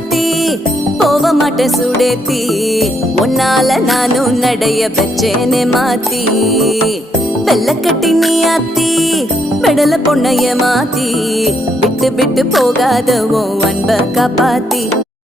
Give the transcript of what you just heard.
சாத்தி போக மாட்டேன் சுடேத்தி உன்னால நானும் நடைய வச்சேனே மாத்தி வெள்ளக்கட்டி நீ ஆத்தி பெடல பொண்ணைய மாத்தி விட்டு விட்டு போகாத உன் அன்ப காப்பாத்தி